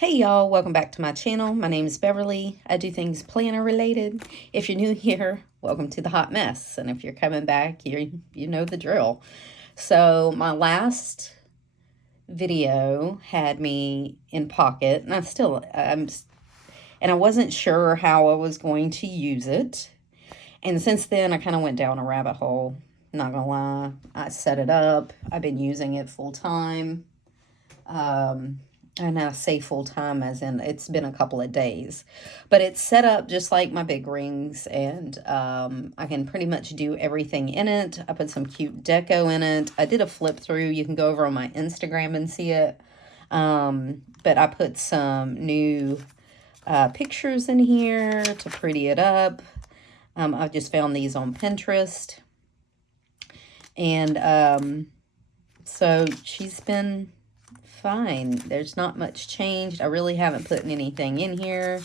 Hey y'all, welcome back to my channel. My name is Beverly. I do things planner related. If you're new here, welcome to the hot mess. And if you're coming back, you know the drill. So my last video had me in pocket, and I wasn't sure how I was going to use it. And since then, I kind of went down a rabbit hole. Not gonna lie, I set it up. I've been using it full time. And I say full time as in it's been a couple of days, but it's set up just like my big rings, and I can pretty much do everything in it. I put some cute deco in it. I did a flip through. You can go over on my Instagram and see it. But I put some new pictures in here to pretty it up. I just found these on Pinterest. And so she's been fine. There's not much changed. I really haven't put anything in here.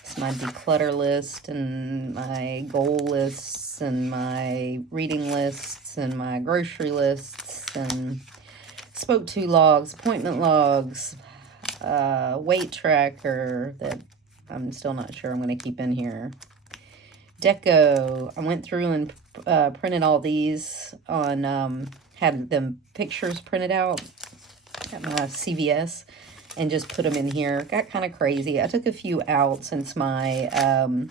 It's my declutter list and my goal lists and my reading lists and my grocery lists and spoke to logs, appointment logs, weight tracker that I'm still not sure I'm going to keep in here. Deco. I went through and printed all these on, had them pictures printed out at my CVS and just put them in here. Got kind of crazy. I took a few out since my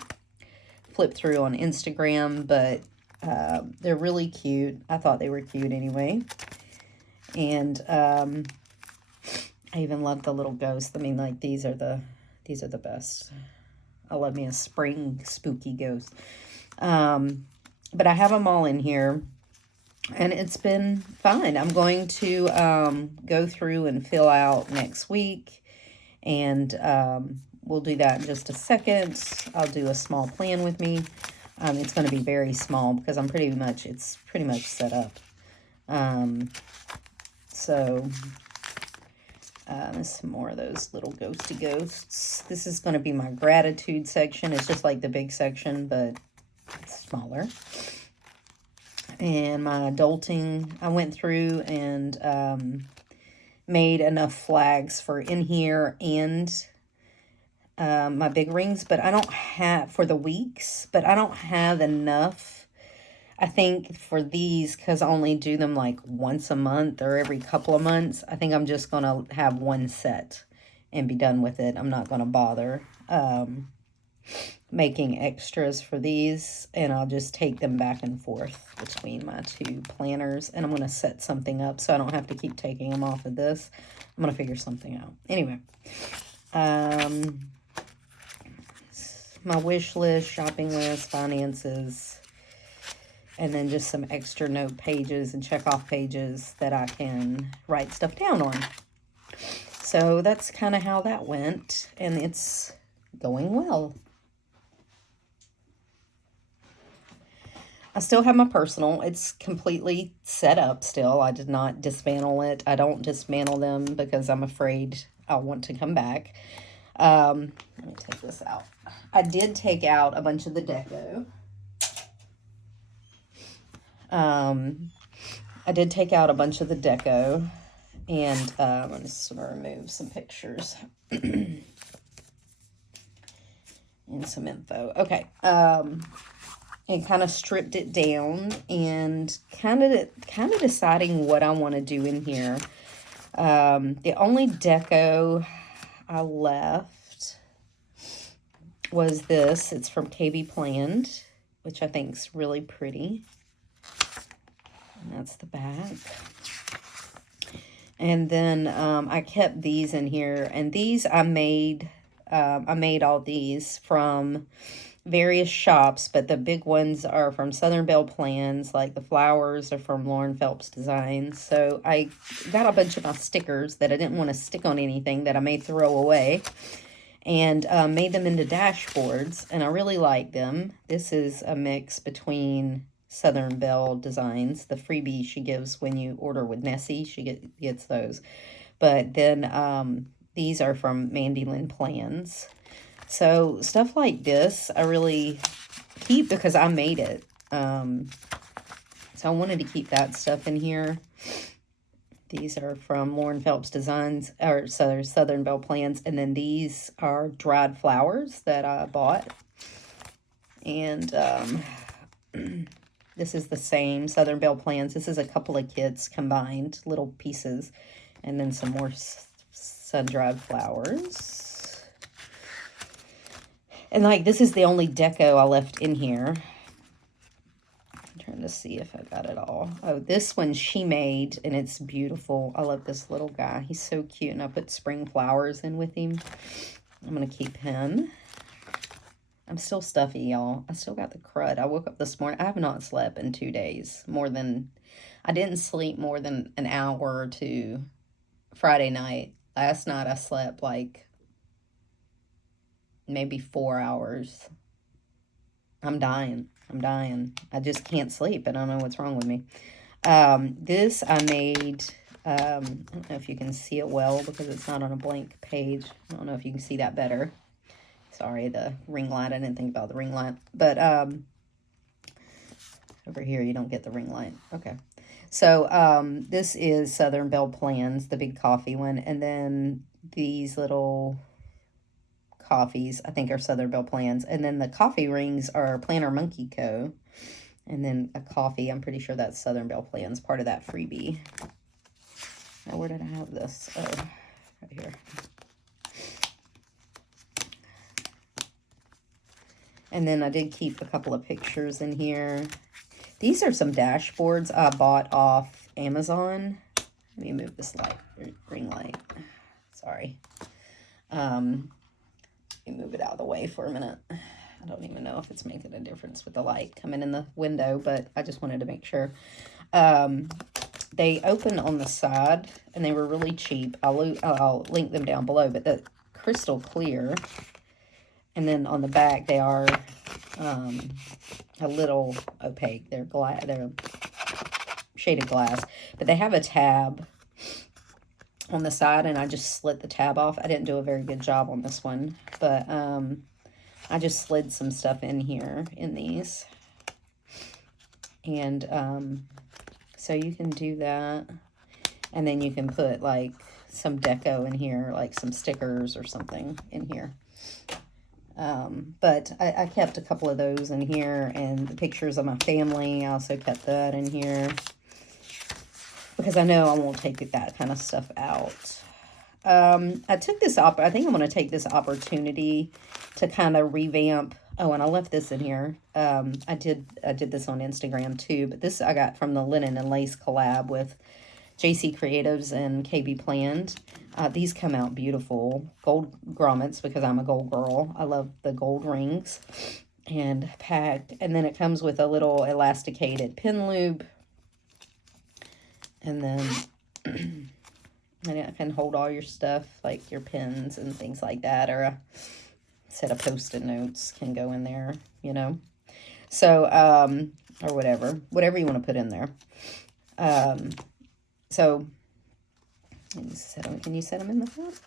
flip through on Instagram, but they're really cute. I thought they were cute anyway. And I even love the little ghosts. I mean, like, these are the best. I love me a spring spooky ghost. But I have them all in here. And it's been fine. I'm going to go through and fill out next week. And we'll do that in just a second. I'll do a small plan with me. It's going to be very small because it's pretty much set up. There's some more of those little ghosty ghosts. This is going to be my gratitude section. It's just like the big section, but it's smaller. And my adulting, I went through and made enough flags for in here and my big rings, but I don't have, for the weeks, but I don't have enough, I think, for these, because I only do them like once a month or every couple of months. I think I'm just going to have one set and be done with it. I'm not going to bother making extras for these, and I'll just take them back and forth between my two planners, and I'm going to set something up so I don't have to keep taking them off of this. I'm going to figure something out. Anyway, my wish list, shopping list, finances, and then just some extra note pages and check off pages that I can write stuff down on. So that's kind of how that went, and it's going well. I still have my personal. It's completely set up still. I did not dismantle it. I don't dismantle them because I'm afraid I'll want to come back. Let me take this out. I did take out a bunch of the deco. I did take out a bunch of the deco, and I'm just going to remove some pictures and some info. Okay. And kind of stripped it down and kind of deciding what I want to do in here. The only deco I left was this. It's from KB Planned, which I think is really pretty. And that's the back. And then I kept these in here, and these I made all these from various shops, but the big ones are from Southern Belle Plans. Like the flowers are from Lauren Phelps Designs. So I got a bunch of my stickers that I didn't want to stick on anything that I may throw away, and made them into dashboards, and I really like them. This is a mix between Southern Belle Designs, the freebie she gives when you order with Nessie. She gets those. But then these are from Mandy Lynn Plans. So stuff like this I really keep because I made it. So I wanted to keep that stuff in here. These are from Lauren Phelps Designs, or Southern Belle Plans. And then these are dried flowers that I bought. And this is the same Southern Belle Plans. This is a couple of kits combined, little pieces. And then some more sun-dried flowers. And like, this is the only deco I left in here. I'm trying to see if I got it all. Oh, this one she made, and it's beautiful. I love this little guy. He's so cute, and I put spring flowers in with him. I'm going to keep him. I'm still stuffy, y'all. I still got the crud. I woke up this morning. I have not slept in 2 days. I didn't sleep more than an hour or two Friday night. Last night I slept like maybe 4 hours. I'm dying. I just can't sleep. I don't know what's wrong with me. This I made, I don't know if you can see it well because it's not on a blank page. I don't know if you can see that better. Sorry, the ring light. I didn't think about the ring light. But over here, you don't get the ring light. Okay. So this is Southern Belle Plans, the big coffee one. And then these little coffees, I think, are Southern Belle Plans. And then the coffee rings are Planner Monkey Co. And then a coffee, I'm pretty sure that's Southern Belle Plans, part of that freebie. Now, where did I have this? Oh, right here. And then I did keep a couple of pictures in here. These are some dashboards I bought off Amazon. Let me move this light, ring light. Sorry. Let me move it out of the way for a minute. I don't even know if it's making a difference with the light coming in the window, but I just wanted to make sure. They open on the side, and they were really cheap. I'll link them down below, but the crystal clear. And then on the back, they are a little opaque. They're shaded glass. But they have a tab on the side, and I just slid the tab off. I didn't do a very good job on this one. But I just slid some stuff in here in these. And so you can do that. And then you can put, like, some deco in here, like some stickers or something in here. But I kept a couple of those in here, and the pictures of my family, I also kept that in here because I know I won't take that kind of stuff out. I think I'm going to take this opportunity to kind of revamp. Oh, and I left this in here. I did this on Instagram too, but this I got from the Linen and Lace collab with JC Creatives and KB Planned. These come out beautiful. Gold grommets, because I'm a gold girl. I love the gold rings. And packed. And then it comes with a little elasticated pin loop. And then and it can hold all your stuff, like your pins and things like that. Or a set of Post-it notes can go in there, you know. So, or whatever you want to put in there. So, can you set them in the front?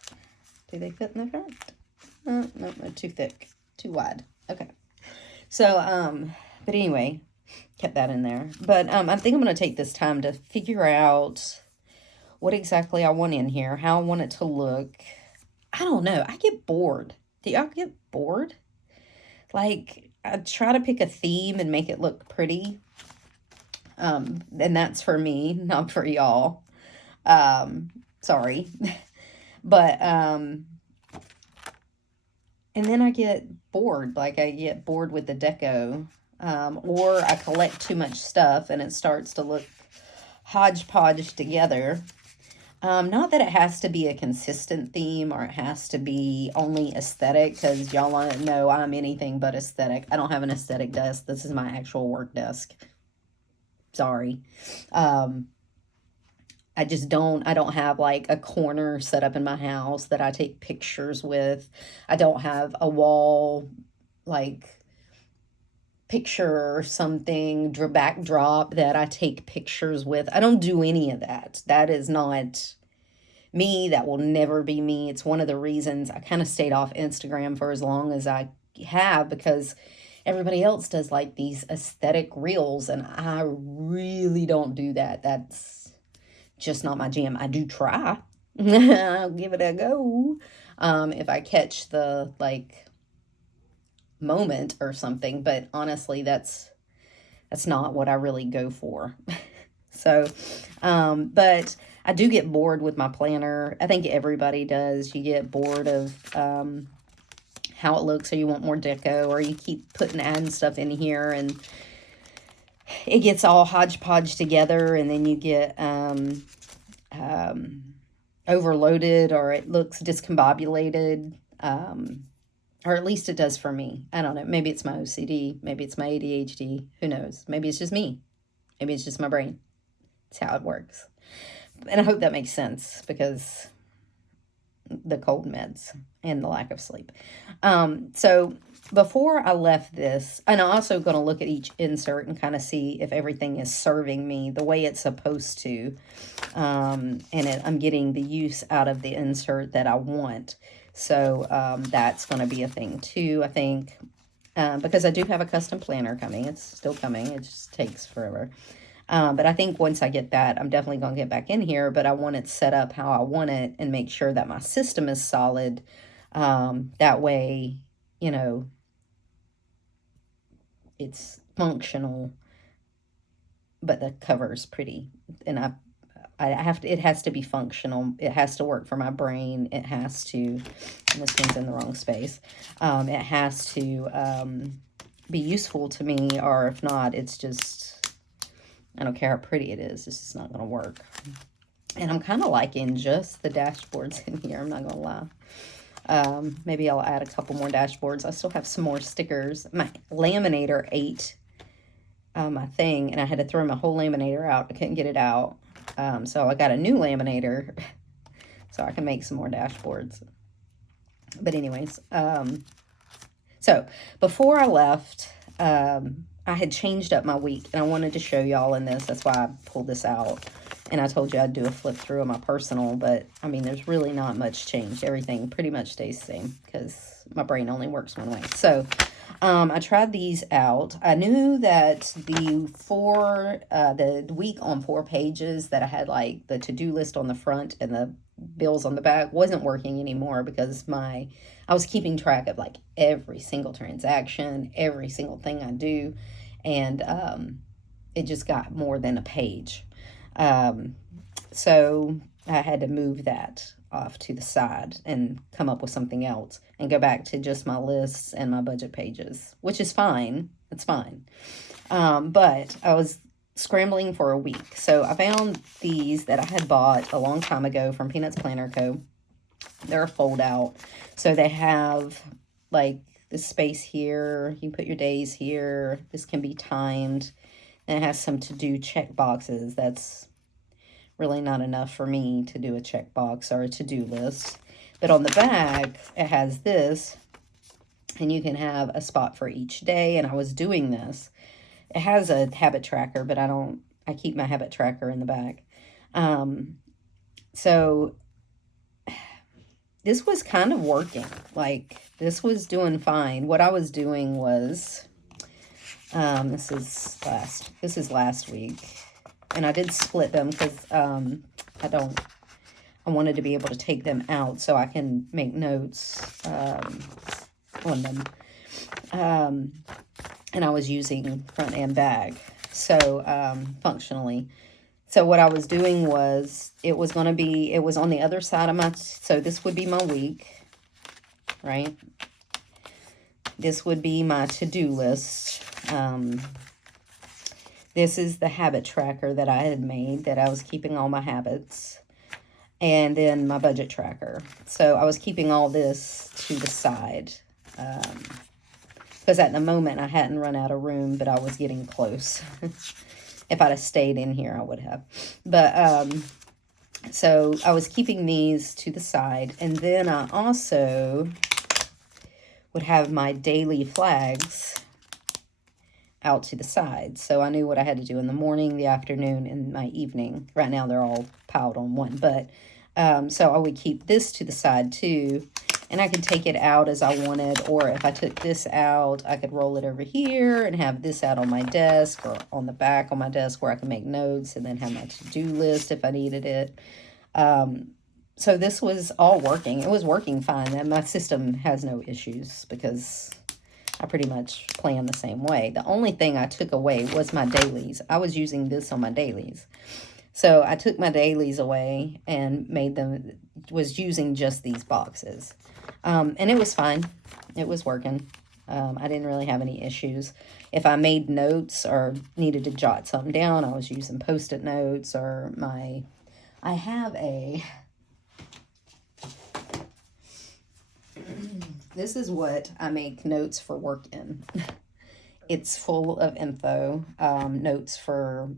Do they fit in the front? No, they're too thick, too wide. Okay. So, but anyway, kept that in there. But I think I'm going to take this time to figure out what exactly I want in here, how I want it to look. I don't know. I get bored. Do y'all get bored? Like, I try to pick a theme and make it look pretty. And that's for me, not for y'all. Sorry. But, and then I get bored. Like, I get bored with the deco. Or I collect too much stuff and it starts to look hodgepodge together. Not that it has to be a consistent theme or it has to be only aesthetic, because y'all want to know I'm anything but aesthetic. I don't have an aesthetic desk. This is my actual work desk. Sorry. I don't have like a corner set up in my house that I take pictures with. I don't have a wall, like, picture or something, backdrop that I take pictures with. I don't do any of that. That is not me. That will never be me. It's one of the reasons I kind of stayed off Instagram for as long as I have, because everybody else does like these aesthetic reels, and I really don't do that. just not my jam. I do try. I'll give it a go. If I catch the, like, moment or something, but honestly, that's not what I really go for. So, but I do get bored with my planner. I think everybody does. You get bored of how it looks, or you want more deco, or you keep adding stuff in here, and it gets all hodgepodge together, and then you get overloaded, or it looks discombobulated, or at least it does for me. I don't know. Maybe it's my OCD. Maybe it's my ADHD. Who knows? Maybe it's just me. Maybe it's just my brain. It's how it works. And I hope that makes sense, because the cold meds and the lack of sleep. So before I left this, and I'm also going to look at each insert and kind of see if everything is serving me the way it's supposed to. And I'm getting the use out of the insert that I want. So that's going to be a thing too, I think, because I do have a custom planner coming. It's still coming. It just takes forever. But I think once I get that, I'm definitely going to get back in here, but I want it set up how I want it and make sure that my system is solid. That way, you know, it's functional, but the cover is pretty. And I have to, it has to be functional. It has to work for my brain. It has to, and this one's in the wrong space. It has to be useful to me, or if not, it's just, I don't care how pretty it is. It's just not going to work. And I'm kind of liking just the dashboards in here. I'm not going to lie. Maybe I'll add a couple more dashboards. I still have some more stickers. My laminator ate my thing, and I had to throw my whole laminator out. I couldn't get it out. So I got a new laminator so I can make some more dashboards. But anyways, so before I left, I had changed up my week, and I wanted to show y'all in this. That's why I pulled this out. And I told you I'd do a flip through of my personal, but I mean, there's really not much change. Everything pretty much stays the same because my brain only works one way. So I tried these out. I knew that the week on 4 pages that I had, like the to-do list on the front and the bills on the back, wasn't working anymore, because I was keeping track of like every single transaction, every single thing I do, and it just got more than a page. So I had to move that off to the side and come up with something else and go back to just my lists and my budget pages, which is fine. It's fine. But I was scrambling for a week. So I found these that I had bought a long time ago from Peanuts Planner Co. They're a fold out. So they have like this space here. You put your days here. This can be timed. And it has some to-do check boxes. That's really not enough for me to do a checkbox or a to-do list. But on the back, it has this, and you can have a spot for each day. And I was doing this. It has a habit tracker, but I keep my habit tracker in the back. So this was kind of working. Like, this was doing fine. What I was doing was, this is last week. And I did split them because I wanted to be able to take them out so I can make notes on them. And I was using front and back, so functionally. So what I was doing was, it was on the other side of so this would be my week, right? This would be my to-do list. This is the habit tracker that I had made, that I was keeping all my habits. And then my budget tracker. So I was keeping all this to the side. Because at the moment I hadn't run out of room, but I was getting close. If I'd have stayed in here, I would have. But, so I was keeping these to the side. And then I also would have my daily flags out to the side. So I knew what I had to do in the morning, the afternoon, and my evening. Right now they're all piled on one. But so I would keep this to the side too. And I could take it out as I wanted, or if I took this out, I could roll it over here and have this out on my desk or on the back on my desk where I can make notes and then have my to-do list if I needed it. So this was all working. It was working fine. And my system has no issues because I pretty much plan the same way. The only thing I took away was my dailies. I was using this on my dailies. So I took my dailies away and was using just these boxes. And it was fine. It was working. I didn't really have any issues. If I made notes or needed to jot something down, I was using Post-it notes or I have this is what I make notes for work in. It's full of info, notes for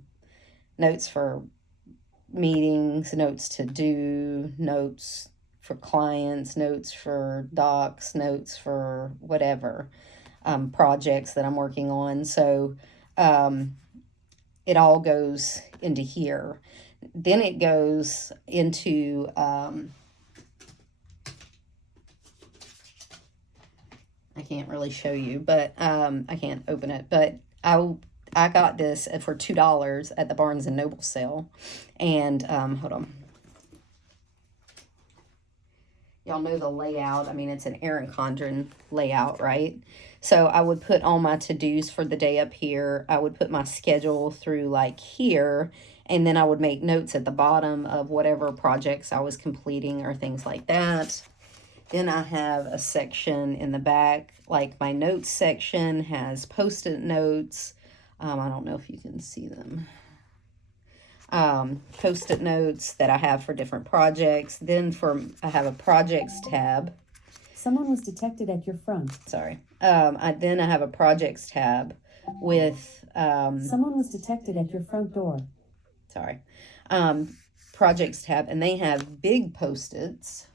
meetings, notes to do, notes for clients, notes for docs, notes for whatever, projects that I'm working on. So it all goes into here. Then it goes into, I can't really show you, but I can't open it, but I got this for $2 at the Barnes & Noble sale. And, hold on. Y'all know the layout. I mean, it's an Erin Condren layout, right? So I would put all my to-dos for the day up here. I would put my schedule through like here, and then I would make notes at the bottom of whatever projects I was completing or things like that. Then I have a section in the back, like my notes section has Post-it notes. I don't know if you can see them. Post-it notes that I have for different projects. Then I have a projects tab. Someone was detected at your front. Sorry. Then I have a projects tab with... Someone was detected at your front door. Sorry. Projects tab, and they have big Post-its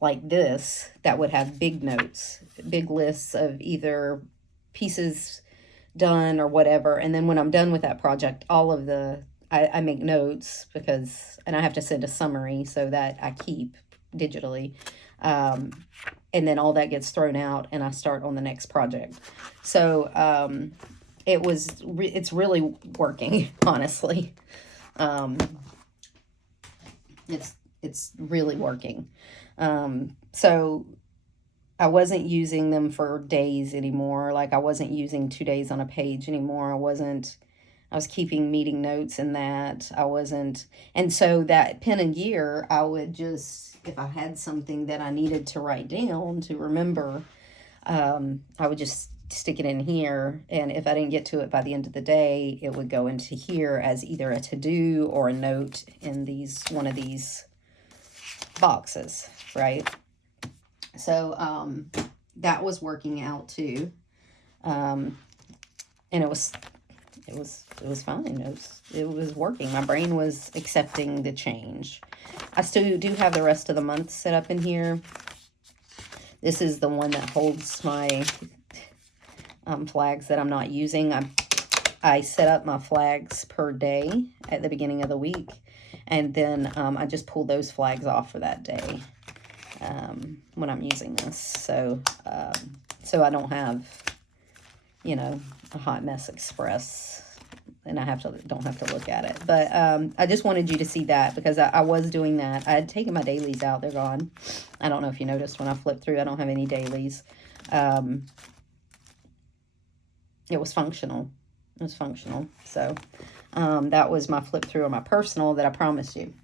like this that would have big notes, big lists of either pieces done or whatever. And then when I'm done with that project, I make notes and I have to send a summary so that I keep digitally. And then all that gets thrown out and I start on the next project. So it's really working, honestly. It's really working. So I wasn't using them for days anymore. Like I wasn't using 2 days on a page anymore. I was keeping meeting notes in that. And so that pen and gear, I would just, if I had something that I needed to write down to remember, I would just stick it in here. And if I didn't get to it by the end of the day, it would go into here as either a to-do or a note in one of these boxes, right? So that was working out too, and it was fine. It was working. My brain was accepting the change. I still do have the rest of the month set up in here. This is the one that holds my flags that I'm not using. I set up my flags per day at the beginning of the week, and then I just pull those flags off for that day when I'm using this. So I don't have, a Hot Mess Express, and don't have to look at it. But I just wanted you to see that because I was doing that. I had taken my dailies out. They're gone. I don't know if you noticed when I flipped through, I don't have any dailies. It was functional. So that was my flip through on my personal that I promised you.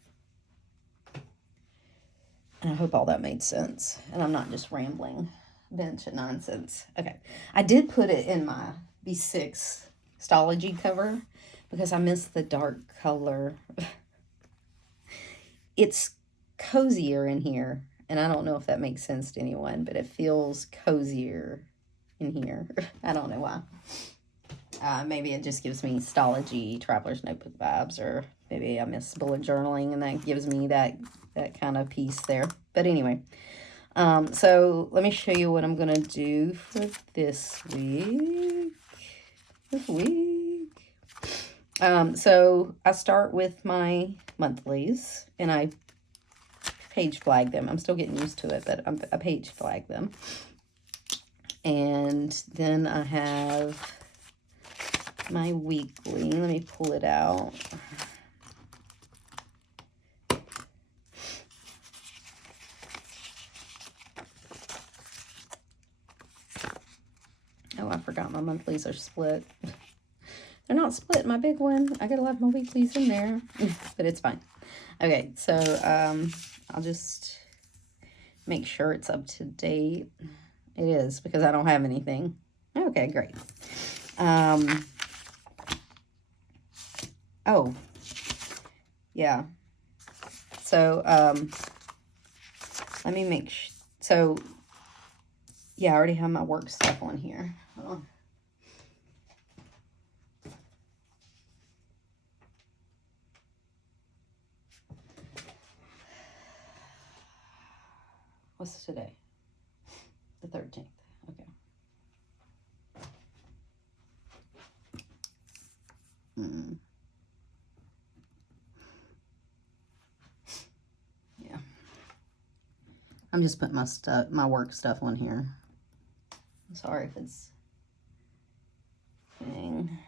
And I hope all that made sense. And I'm not just rambling a bunch of nonsense. Okay. I did put it in my B6 Stalogy cover because I miss the dark color. It's cozier in here. And I don't know if that makes sense to anyone, but it feels cozier in here. I don't know why. Maybe it just gives me Stalogy Traveler's Notebook vibes, or maybe I miss bullet journaling and that gives me that kind of piece there. But anyway, so let me show you what I'm going to do for this week. So I start with my monthlies, and I page flag them. I'm still getting used to it, but I page flag them. And then I have my weekly. Let me pull it out. Oh, I forgot my monthlies are split. They're not split in my big one. I gotta have my weeklies in there, but it's fine. Okay, so I'll just make sure it's up to date. It is, because I don't have anything. Okay, great. Oh, yeah. So, let me make sure. So, yeah, I already have my work stuff on here. Hold on. What's today? The 13th. Okay. Yeah. I'm just putting my stuff, my work stuff on here. I'm sorry if it's thing.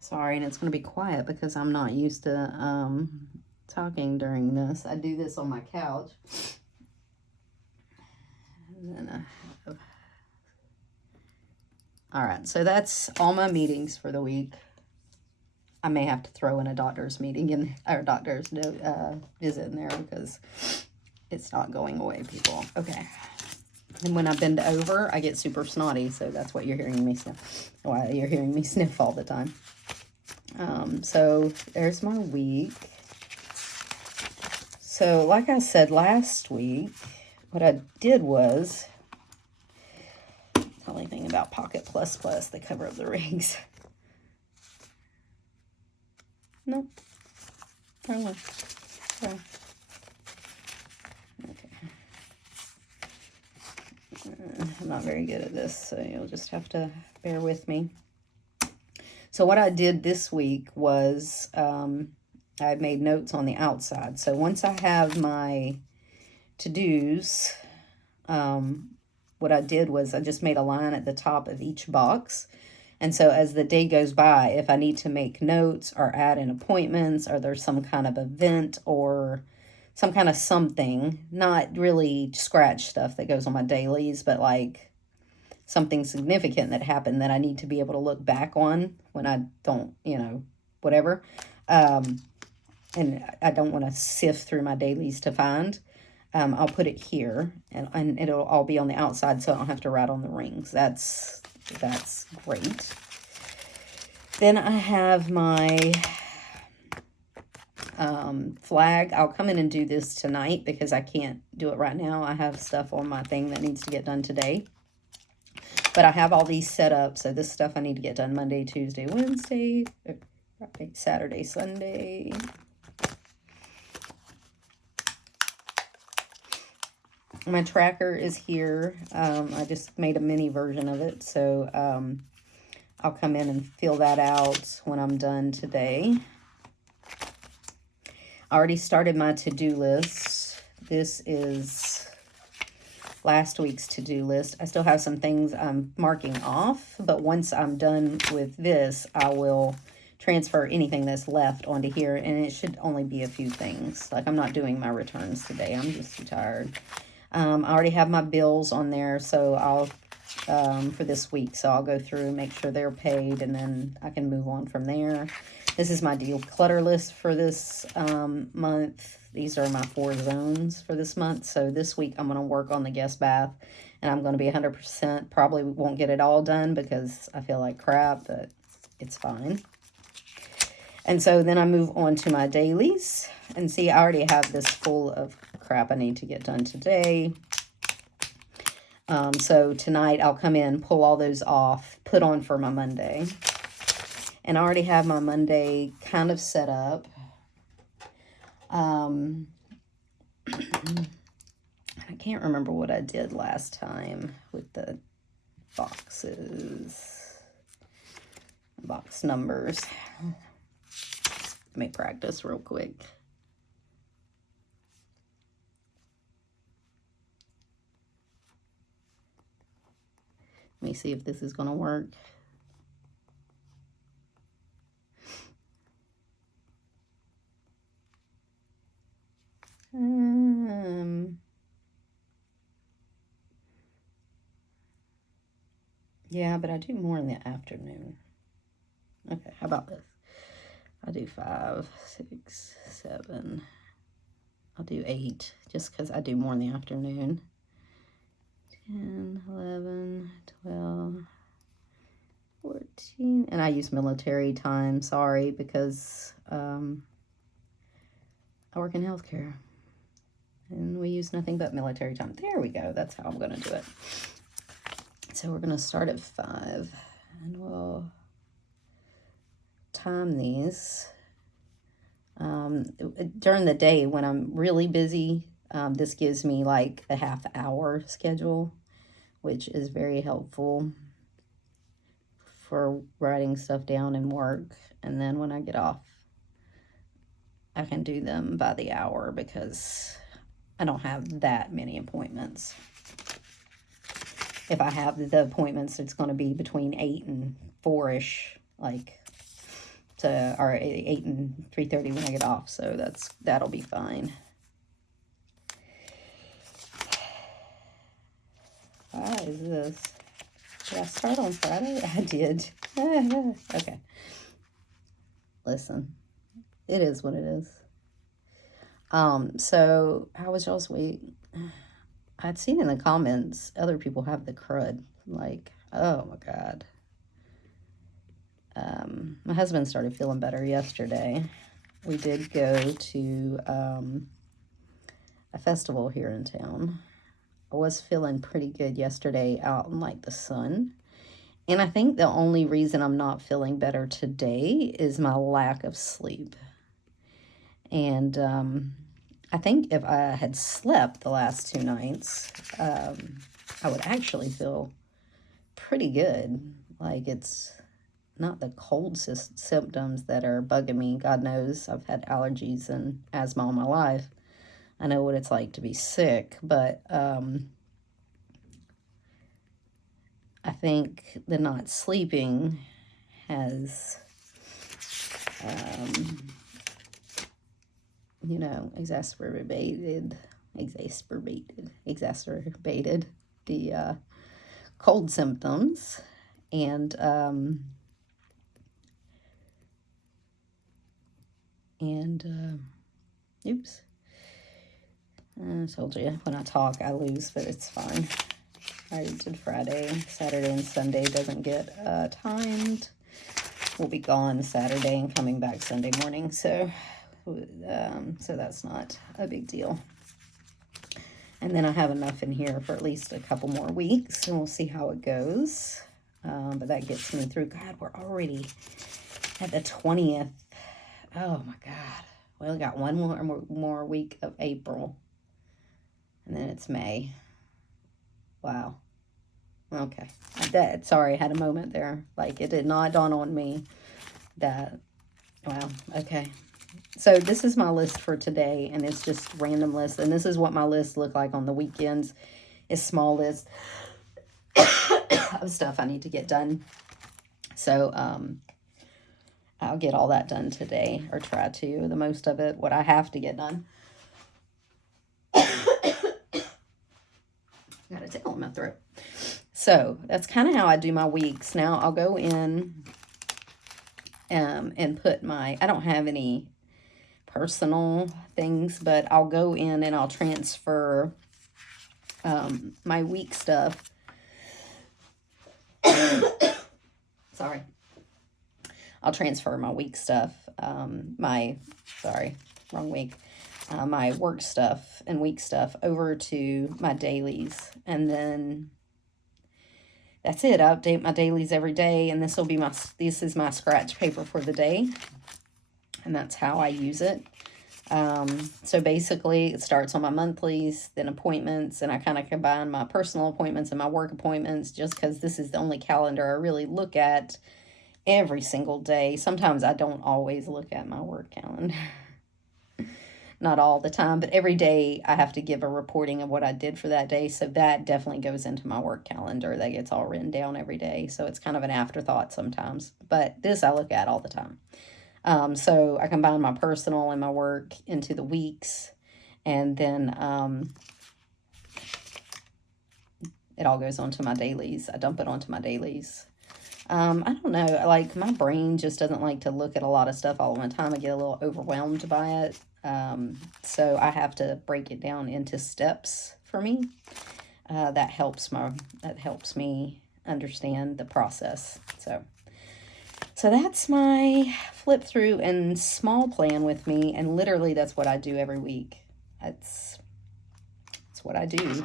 Sorry, and it's going to be quiet because I'm not used to talking during this. I do this on my couch. And then I have... All right, so that's all my meetings for the week. I may have to throw in a doctor's meeting in, or doctor's visit in there because it's not going away, people. Okay. And when I bend over, I get super snotty, so that's what you're hearing me sniff. Why you're hearing me sniff all the time. So there's my week. So like I said last week, what I did was, the only thing about Pocket Plus Plus, they cover up the rings. Nope. Wrong one. Sorry. Okay. I'm not very good at this, so you'll just have to bear with me. So what I did this week was I made notes on the outside. So once I have my to-dos, what I did was I just made a line at the top of each box. And so as the day goes by, if I need to make notes or add in appointments, or there's some kind of event or some kind of something, not really scratch stuff that goes on my dailies, but like something significant that happened that I need to be able to look back on when I don't, you know, whatever. And I don't want to sift through my dailies to find. I'll put it here, and it'll all be on the outside, so I don't have to write on the rings. That's great. Then I have my flag. I'll come in and do this tonight because I can't do it right now. I have stuff on my thing that needs to get done today. But I have all these set up, so this stuff I need to get done Monday, Tuesday, Wednesday, Friday, Saturday, Sunday. My tracker is here. I just made a mini version of it, so I'll come in and fill that out when I'm done today. I already started my to-do list. This is last week's to-do list. I still have some things I'm marking off, but once I'm done with this, I will transfer anything that's left onto here, and it should only be a few things. Like, I'm not doing my returns today. I'm just too tired. I already have my bills on there, so I'll for this week, so I'll go through and make sure they're paid, and then I can move on from there. This is my declutter list for this month. These are my 4 zones for this month. So this week I'm going to work on the guest bath, and I'm going to be 100%. Probably won't get it all done because I feel like crap, but it's fine. And so then I move on to my dailies. And see, I already have this full of crap I need to get done today. So tonight I'll come in, pull all those off, put on for my Monday. And I already have my Monday kind of set up. I can't remember what I did last time with the boxes, box numbers. Let me practice real quick. Let me see if this is going to work. Yeah, but I do more in the afternoon. Okay, how about this? I'll do 5, 6, 7. I'll do 8, just because I do more in the afternoon. 10, 11, 12, 14. And I use military time, sorry, because I work in healthcare. And we use nothing but military time. There we go. That's how I'm going to do it. So we're going to start at 5. And we'll time these. During the day when I'm really busy, this gives me like a half-hour schedule, which is very helpful for writing stuff down and work. And then when I get off, I can do them by the hour because I don't have that many appointments. If I have the appointments, it's going to be between 8 and 4-ish, like, or 8 and 3:30 when I get off. So that'll be fine. Why is this? Did I start on Friday? I did. Okay. Listen, it is what it is. So how was y'all's week? I'd seen in the comments other people have the crud. Like, oh my God. My husband started feeling better yesterday. We did go to a festival here in town. I was feeling pretty good yesterday out in like the sun. And I think the only reason I'm not feeling better today is my lack of sleep. And I think if I had slept the last 2 nights, I would actually feel pretty good. Like, it's not the cold symptoms that are bugging me. God knows I've had allergies and asthma all my life. I know what it's like to be sick, but I think the not sleeping has, you know, exacerbated the cold symptoms. And oops. I told you, when I talk, I lose, but it's fine. I did Friday. Saturday and Sunday doesn't get timed. We'll be gone Saturday and coming back Sunday morning, so that's not a big deal. And then I have enough in here for at least a couple more weeks, and we'll see how it goes. But that gets me through. God, we're already at the 20th. Oh, my God. We only got one more week of April. And then it's May. Wow. Okay. Sorry, I had a moment there. Like, it did not dawn on me that, wow, okay. So this is my list for today, and it's just random list. And this is what my list look like on the weekends. It's small list of stuff I need to get done. So, I'll get all that done today, or try to, the most of it, what I have to get done. Got a tickle in my throat. So that's kind of how I do my weeks. Now I'll go in and put I don't have any personal things, but I'll go in and I'll transfer my week stuff. Sorry. I'll transfer my week stuff, my work stuff and week stuff over to my dailies. And then that's it. I update my dailies every day, and this is my scratch paper for the day. And that's how I use it. So basically it starts on my monthlies, then appointments, and I kind of combine my personal appointments and my work appointments just because this is the only calendar I really look at every single day. Sometimes I don't always look at my work calendar. Not all the time, but every day I have to give a reporting of what I did for that day. So that definitely goes into my work calendar. That gets all written down every day. So it's kind of an afterthought sometimes. But this I look at all the time. So I combine my personal and my work into the weeks. And then it all goes onto my dailies. I dump it onto my dailies. I don't know. Like, my brain just doesn't like to look at a lot of stuff all the time. I get a little overwhelmed by it. So I have to break it down into steps for me. That helps me understand the process. So that's my flip through and small plan with me. And literally that's what I do every week. That's what I do.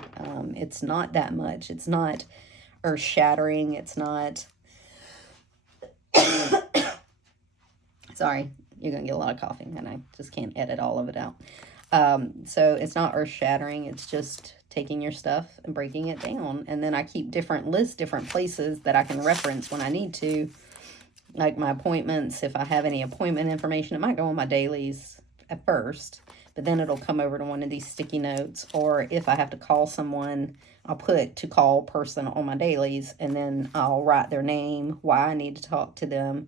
It's not that much. It's not earth shattering. It's not, sorry, you're going to get a lot of coughing and I just can't edit all of it out. So it's not earth shattering. It's just taking your stuff and breaking it down. And then I keep different lists, different places that I can reference when I need to. Like my appointments, if I have any appointment information, it might go on my dailies at first, but then it'll come over to one of these sticky notes. Or if I have to call someone, I'll put to call person on my dailies, and then I'll write their name, why I need to talk to them.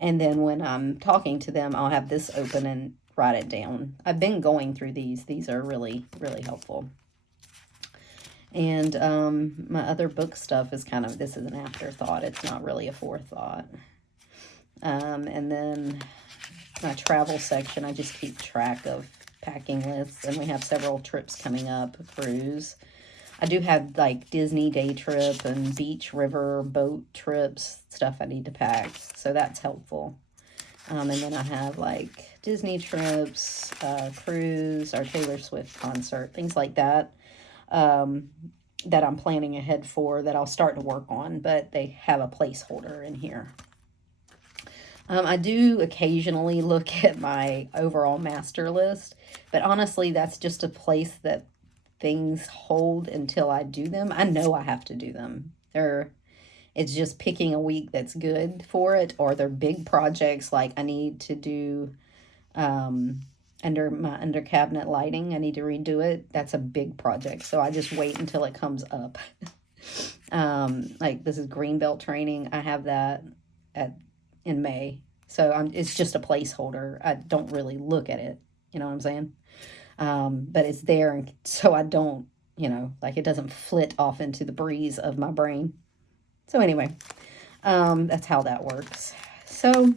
And then when I'm talking to them, I'll have this open and write it down. I've been going through these. These are really, really helpful. And my other book stuff is kind of, this is an afterthought. It's not really a forethought. And then my travel section, I just keep track of packing lists, and we have several trips coming up, a cruise. I do have like Disney day trip and beach river boat trips, stuff I need to pack. So that's helpful. And then I have like Disney trips, cruise, our Taylor Swift concert, things like that, that I'm planning ahead for, that I'll start to work on, but they have a placeholder in here. I do occasionally look at my overall master list, but honestly, that's just a place that things hold until I do them. I know I have to do them. It's just picking a week that's good for it, or they're big projects like I need to do under cabinet lighting. I need to redo it. That's a big project, so I just wait until it comes up. Like this is Greenbelt training. I have that in May. So it's just a placeholder. I don't really look at it. You know what I'm saying? But it's there. And so I don't, like it doesn't flit off into the breeze of my brain. So anyway, that's how that works. So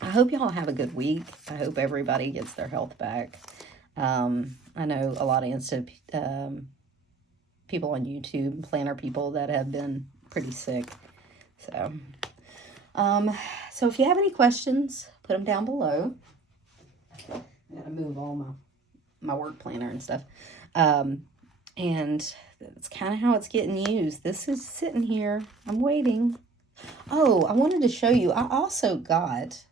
I hope y'all have a good week. I hope everybody gets their health back. I know a lot of people on YouTube, planner people that have been pretty sick. So if you have any questions, put them down below. I gotta move all my work planner and stuff. And that's kind of how it's getting used. This is sitting here. I'm waiting. Oh, I wanted to show you. I also got,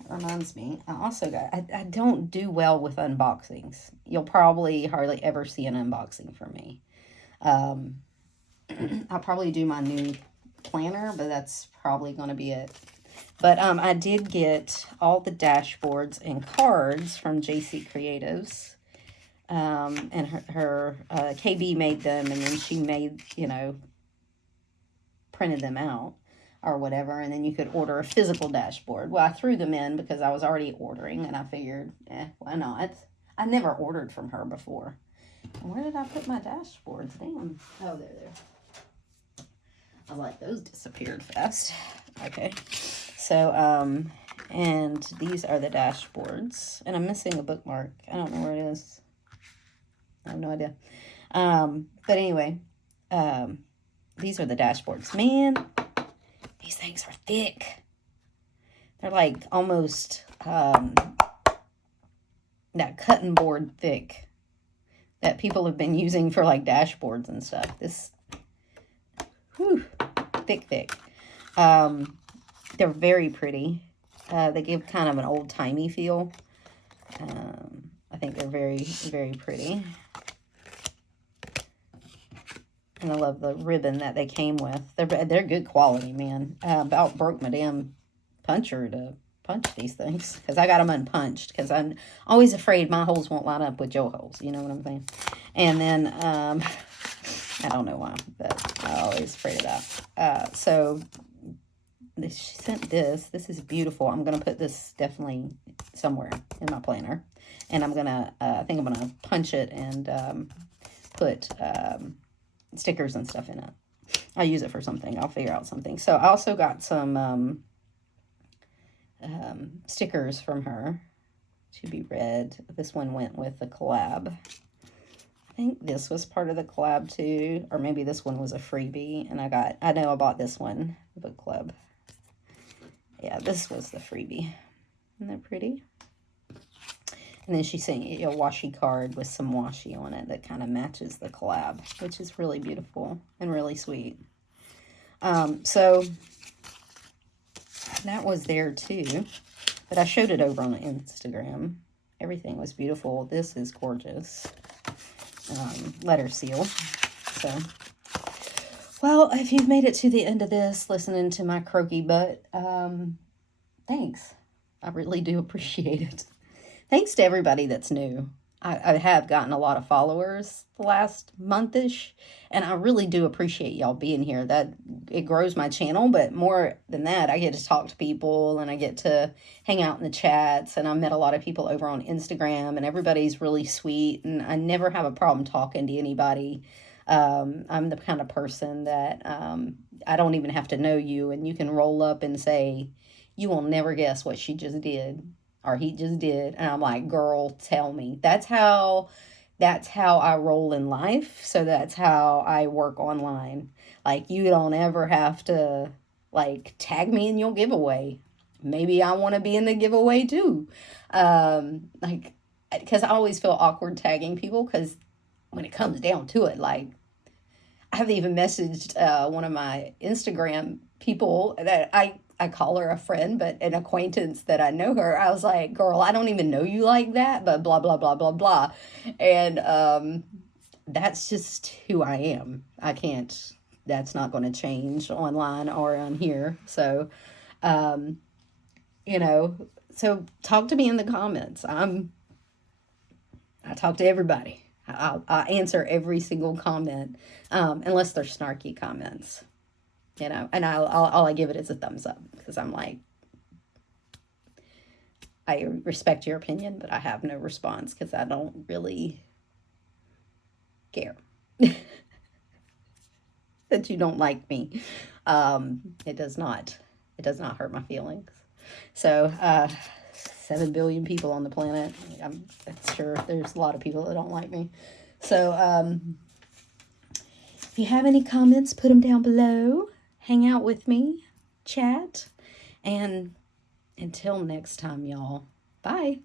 that reminds me, I don't do well with unboxings. You'll probably hardly ever see an unboxing from me. I'll probably do my new planner, but that's probably going to be it. But I did get all the dashboards and cards from JC Creatives. And her KB made them, and then she made, printed them out or whatever. And then you could order a physical dashboard. Well, I threw them in because I was already ordering, and I figured, why not? I never ordered from her before. Where did I put my dashboards? Damn. Oh, they're there. I was like, those disappeared fast. Okay. So, and these are the dashboards. And I'm missing a bookmark. I don't know where it is. I have no idea. But anyway, these are the dashboards. Man, these things are thick. They're like almost that cutting board thick that people have been using for like dashboards and stuff. This, whew, thick. They're very pretty. They give kind of an old-timey feel. I think they're very, very pretty. And I love the ribbon that they came with. They're good quality, man. About broke my damn puncher to punch these things. Because I got them unpunched. Because I'm always afraid my holes won't line up with your holes. You know what I'm saying? And then, I don't know why. But I'm always afraid of that. So, she sent this. This is beautiful. I'm going to put this definitely somewhere in my planner. And I'm going to, I think I'm going to punch it and put stickers and stuff in it. I'll use it for something. I'll figure out something. So I also got some stickers from her to be read. This one went with the collab. I think this was part of the collab too. Or maybe this one was a freebie. And I know I bought this one, the book club. Yeah, this was the freebie. Isn't that pretty? And then she sent you a washi card with some washi on it that kind of matches the collab, which is really beautiful and really sweet. So that was there too, but I showed it over on Instagram. Everything was beautiful. This is gorgeous. Letter seal. So, well, if you've made it to the end of this, listening to my croaky butt, thanks. I really do appreciate it. Thanks to everybody that's new. I have gotten a lot of followers the last month-ish, and I really do appreciate y'all being here. That it grows my channel, but more than that, I get to talk to people, and I get to hang out in the chats, and I met a lot of people over on Instagram, and everybody's really sweet, and I never have a problem talking to anybody. I'm the kind of person that I don't even have to know you, and you can roll up and say, you will never guess what she just did. Or he just did. And I'm like, girl, tell me. That's how I roll in life. So that's how I work online. Like, you don't ever have to, like, tag me in your giveaway. Maybe I want to be in the giveaway too. Like, because I always feel awkward tagging people. Because when it comes down to it, like, I've even messaged one of my Instagram people that I call her a friend, but an acquaintance that I know her. I was like, girl, I don't even know you like that, but blah, blah, blah, blah, blah. And that's just who I am. That's not going to change online or on here. So, so talk to me in the comments. I talk to everybody. I answer every single comment, unless they're snarky comments. And all I give it is a thumbs up, because I'm like, I respect your opinion, but I have no response because I don't really care that you don't like me. It does not hurt my feelings. So, 7 billion people on the planet. I'm sure there's a lot of people that don't like me. So, if you have any comments, put them down below. Hang out with me, chat, and until next time, y'all. Bye.